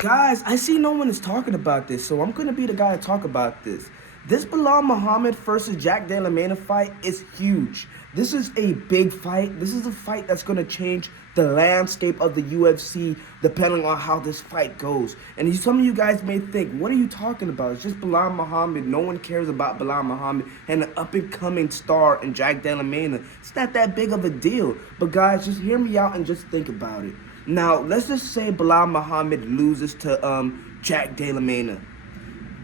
Guys, I see no one is talking about this, so I'm gonna be the guy to talk about this. This Belal Muhammad versus Jack Della Mena fight is huge. This is a big fight. This is a fight that's gonna change the landscape of the UFC depending on how this fight goes. And some of you guys may think, what are you talking about? It's just Belal Muhammad. No one cares about Belal Muhammad and an up-and-coming star in Jack Della Mena. It's not that big of a deal. But guys, just hear me out and just think about it. Now, let's just say Belal Muhammad loses to Jack Della Mena.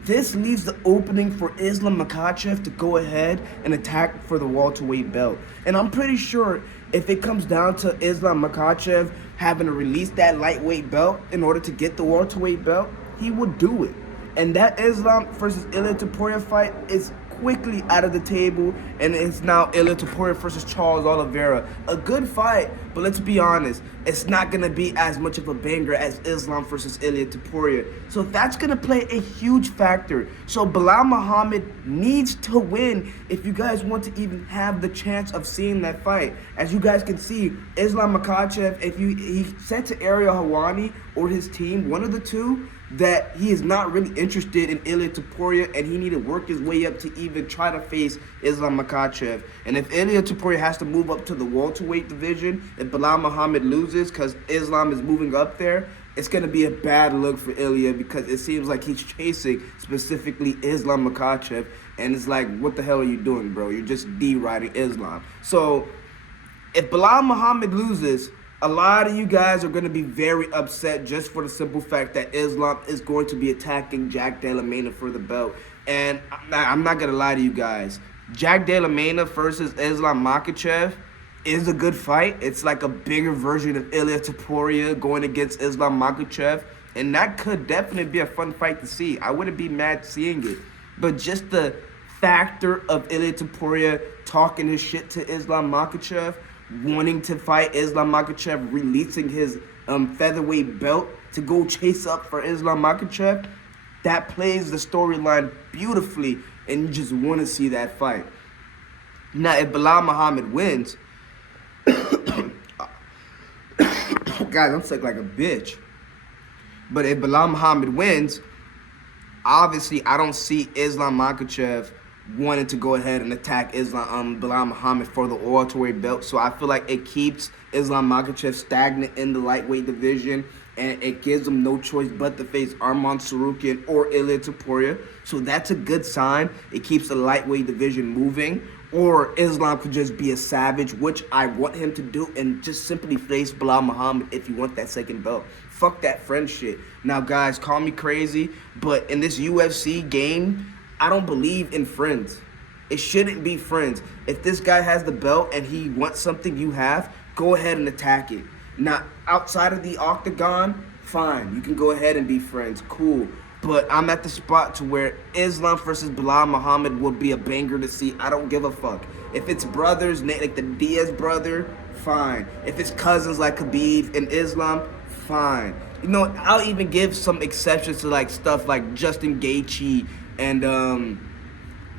This leaves the opening for Islam Makhachev to go ahead and attack for the welterweight belt. And I'm pretty sure if it comes down to Islam Makhachev having to release that lightweight belt in order to get the welterweight belt, he would do it. And that Islam versus Ilia Topuria fight is quickly out of the table, and it's now Ilia Topuria versus Charles Oliveira. A good fight, but let's be honest, it's not going to be as much of a banger as Islam versus Ilia Topuria. So that's going to play a huge factor. So Belal Muhammad needs to win if you guys want to even have the chance of seeing that fight. As you guys can see, Islam Makhachev, if he said to Ariel Helwani or his team, one of the two, that he is not really interested in Ilia Topuria and he need to work his way up to even try to face Islam Makhachev. And if Ilia Topuria has to move up to the welterweight division, if Belal Muhammad loses because Islam is moving up there, it's going to be a bad look for Ilia because it seems like he's chasing specifically Islam Makhachev. And it's like, what the hell are you doing, bro? You're just deriding Islam. So if Belal Muhammad loses, a lot of you guys are going to be very upset just for the simple fact that Islam is going to be attacking Jack Della Mena for the belt. And I'm not going to lie to you guys. Jack Della Mena versus Islam Makhachev is a good fight. It's like a bigger version of Ilia Topuria going against Islam Makhachev. And that could definitely be a fun fight to see. I wouldn't be mad seeing it. But just the factor of Ilia Topuria talking his shit to Islam Makhachev, wanting to fight Islam Makhachev, releasing his featherweight belt to go chase up for Islam Makhachev, that plays the storyline beautifully, and you just want to see that fight. Now, if Belal Muhammad wins, guys, I'm sick like a bitch. But if Belal Muhammad wins, obviously I don't see Islam Makhachev wanted to go ahead and attack Belal Muhammad for the welterweight belt. So I feel like it keeps Islam Makhachev stagnant in the lightweight division, and it gives him no choice but to face Arman Tsarukyan or Ilia Topuria. So that's a good sign. It keeps the lightweight division moving. Or Islam could just be a savage, which I want him to do, and just simply face Belal Muhammad if you want that second belt. Fuck that friend shit. Now, guys, call me crazy, but in this UFC game, I don't believe in friends. It shouldn't be friends. If this guy has the belt and he wants something you have, go ahead and attack it. Now, outside of the octagon, fine. You can go ahead and be friends. Cool. But I'm at the spot to where Islam versus Belal Muhammad would be a banger to see. I don't give a fuck. If it's brothers, like the Diaz brother, fine. If it's cousins like Khabib and Islam, fine. You know, I'll even give some exceptions to like stuff like Justin Gaethje and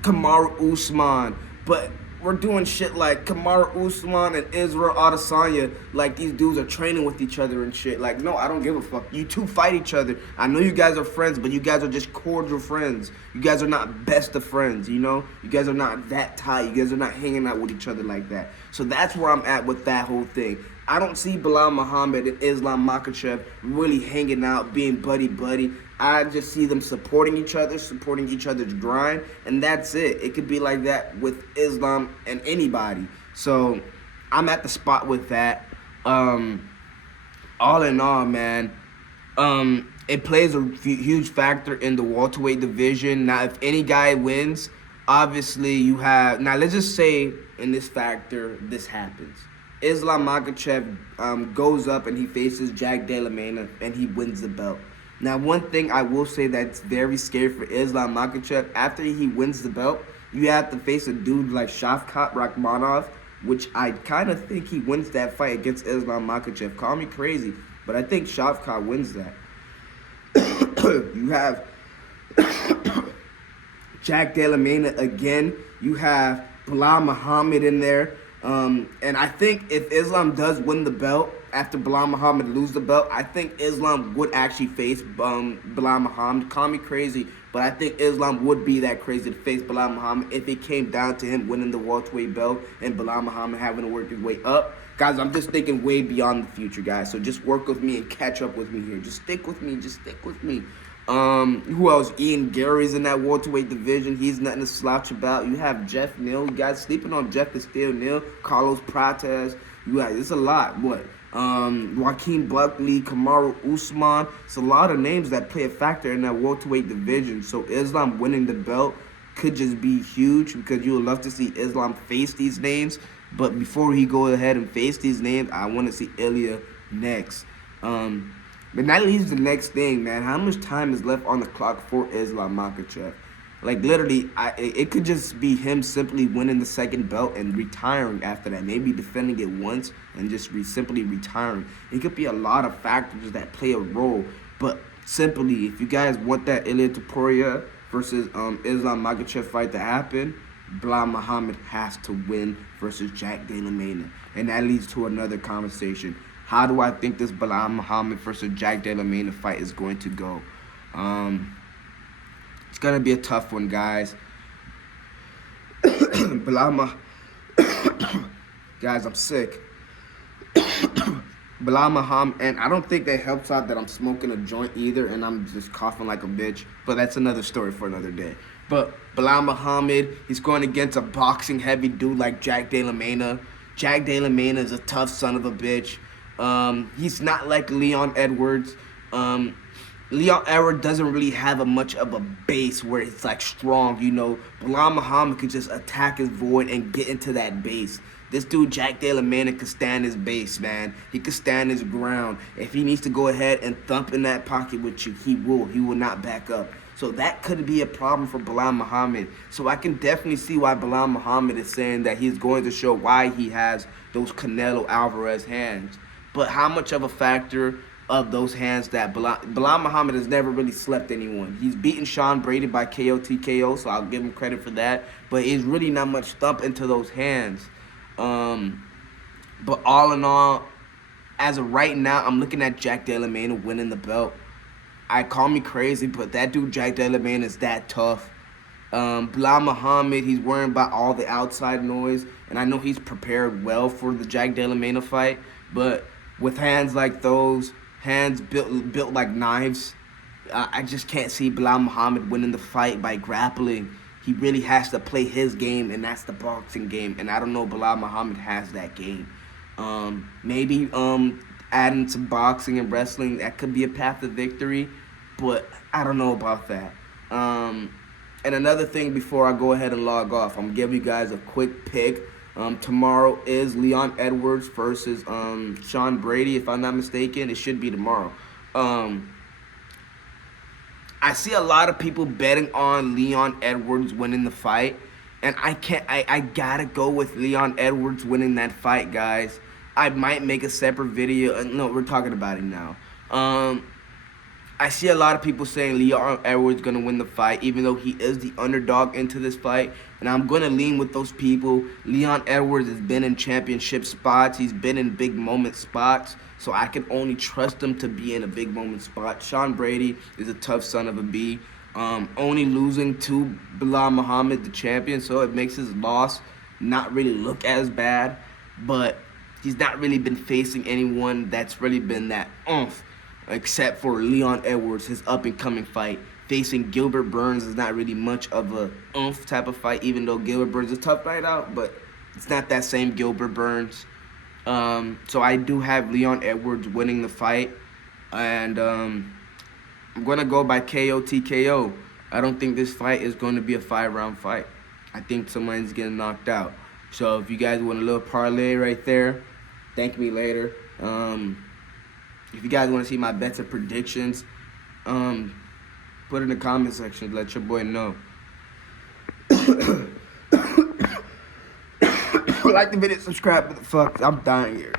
Kamaru Usman. But we're doing shit like Kamaru Usman and Israel Adesanya, like these dudes are training with each other and shit. Like, no, I don't give a fuck. You two fight each other. I know you guys are friends, but you guys are just cordial friends. You guys are not best of friends, you know? You guys are not that tight. You guys are not hanging out with each other like that. So that's where I'm at with that whole thing. I don't see Belal Muhammad and Islam Makhachev really hanging out, being buddy-buddy. I just see them supporting each other's grind, and that's it. It could be like that with Islam and anybody. So I'm at the spot with that. All in all, man, it plays a huge factor in the welterweight division. Now, if any guy wins, obviously you have... Now, let's just say in this factor, this happens. Islam Makhachev goes up and he faces Jack Della Mena and he wins the belt. Now, one thing I will say that's very scary for Islam Makhachev, after he wins the belt, you have to face a dude like Shavkat Rakhmonov, which I kind of think he wins that fight against Islam Makhachev. Call me crazy, but I think Shavkat wins that. You have Jack Della Mena again. You have Belal Muhammad in there. And I think if Islam does win the belt, after Belal Muhammad lose the belt, I think Islam would actually face Belal Muhammad. Call me crazy, but I think Islam would be that crazy to face Belal Muhammad if it came down to him winning the welterweight belt and Belal Muhammad having to work his way up. Guys, I'm just thinking way beyond the future, guys. So just work with me and catch up with me here. Just stick with me. Just stick with me. Who else? Ian Gary's in that welterweight division. He's nothing to slouch about. You have Jeff Neal. You guys sleeping on Jeff Castillo Neal, Carlos Prates. You guys, it's a lot. What? Joaquin Buckley, Kamaru Usman. It's a lot of names that play a factor in that welterweight division. So Islam winning the belt could just be huge because you would love to see Islam face these names. But before he go ahead and face these names, I want to see Ilia next. But that leads to the next thing, man. How much time is left on the clock for Islam Makhachev? Like, literally, it could just be him simply winning the second belt and retiring after that. Maybe defending it once and just simply retiring. It could be a lot of factors that play a role. But simply, if you guys want that Ilia Topuria versus Islam Makhachev fight to happen, Belal Muhammad has to win versus Jack Della Maina. And that leads to another conversation. How do I think this Belal Muhammad versus Jack Della Maina fight is going to go? It's going to be a tough one, guys. Guys, I'm sick. Belal Muhammad, and I don't think that helps out that I'm smoking a joint either, and I'm just coughing like a bitch. But that's another story for another day. But Belal Muhammad, he's going against a boxing heavy dude like Jack Della Maina. Jack Della Maina is a tough son of a bitch. He's not like Leon Edwards. Leon Edwards doesn't really have much of a base where it's like strong, you know. Belal Muhammad could just attack his void and get into that base. This dude, Jack Della Maina, could stand his base, man. He could stand his ground. If he needs to go ahead and thump in that pocket with you, he will. He will not back up. So that could be a problem for Belal Muhammad. So I can definitely see why Belal Muhammad is saying that he's going to show why he has those Canelo Alvarez hands. But how much of a factor of those hands that Belal Muhammad has never really slept anyone. He's beaten Sean Brady by KO TKO, so I'll give him credit for that. But it's really not much thump into those hands. But all in all, as of right now, I'm looking at Jack Della Maina winning the belt. I call me crazy, but that dude Jack Della Maina is that tough. Belal Muhammad, he's worrying about all the outside noise, and I know he's prepared well for the Jack Della Maina fight. But with hands like those, hands built like knives, I just can't see Belal Muhammad winning the fight by grappling. He really has to play his game, and that's the boxing game. And I don't know if Belal Muhammad has that game. Maybe adding some boxing and wrestling, that could be a path to victory, but I don't know about that. And another thing before I go ahead and log off, I'm going to give you guys a quick pick. Tomorrow is Leon Edwards versus Sean Brady, if I'm not mistaken. It should be tomorrow. I see a lot of people betting on Leon Edwards winning the fight, and I gotta go with Leon Edwards winning that fight, guys. I might make a separate video. No, we're talking about it now. I see a lot of people saying Leon Edwards is going to win the fight, even though he is the underdog into this fight. And I'm going to lean with those people. Leon Edwards has been in championship spots. He's been in big moment spots. So I can only trust him to be in a big moment spot. Sean Brady is a tough son of a bee. Only losing to Belal Muhammad, the champion. So it makes his loss not really look as bad. But he's not really been facing anyone that's really been that oomph. Except for Leon Edwards, his up-and-coming fight. Facing Gilbert Burns is not really much of a oomph type of fight, even though Gilbert Burns is a tough night out, but it's not that same Gilbert Burns. So I do have Leon Edwards winning the fight, and I'm going to go by KO TKO. I don't think this fight is going to be a 5-round fight. I think someone's getting knocked out. So if you guys want a little parlay right there, thank me later. If you guys want to see my bets and predictions, put it in the comment section. Let your boy know. Like the video, subscribe. What the fuck? I'm dying here.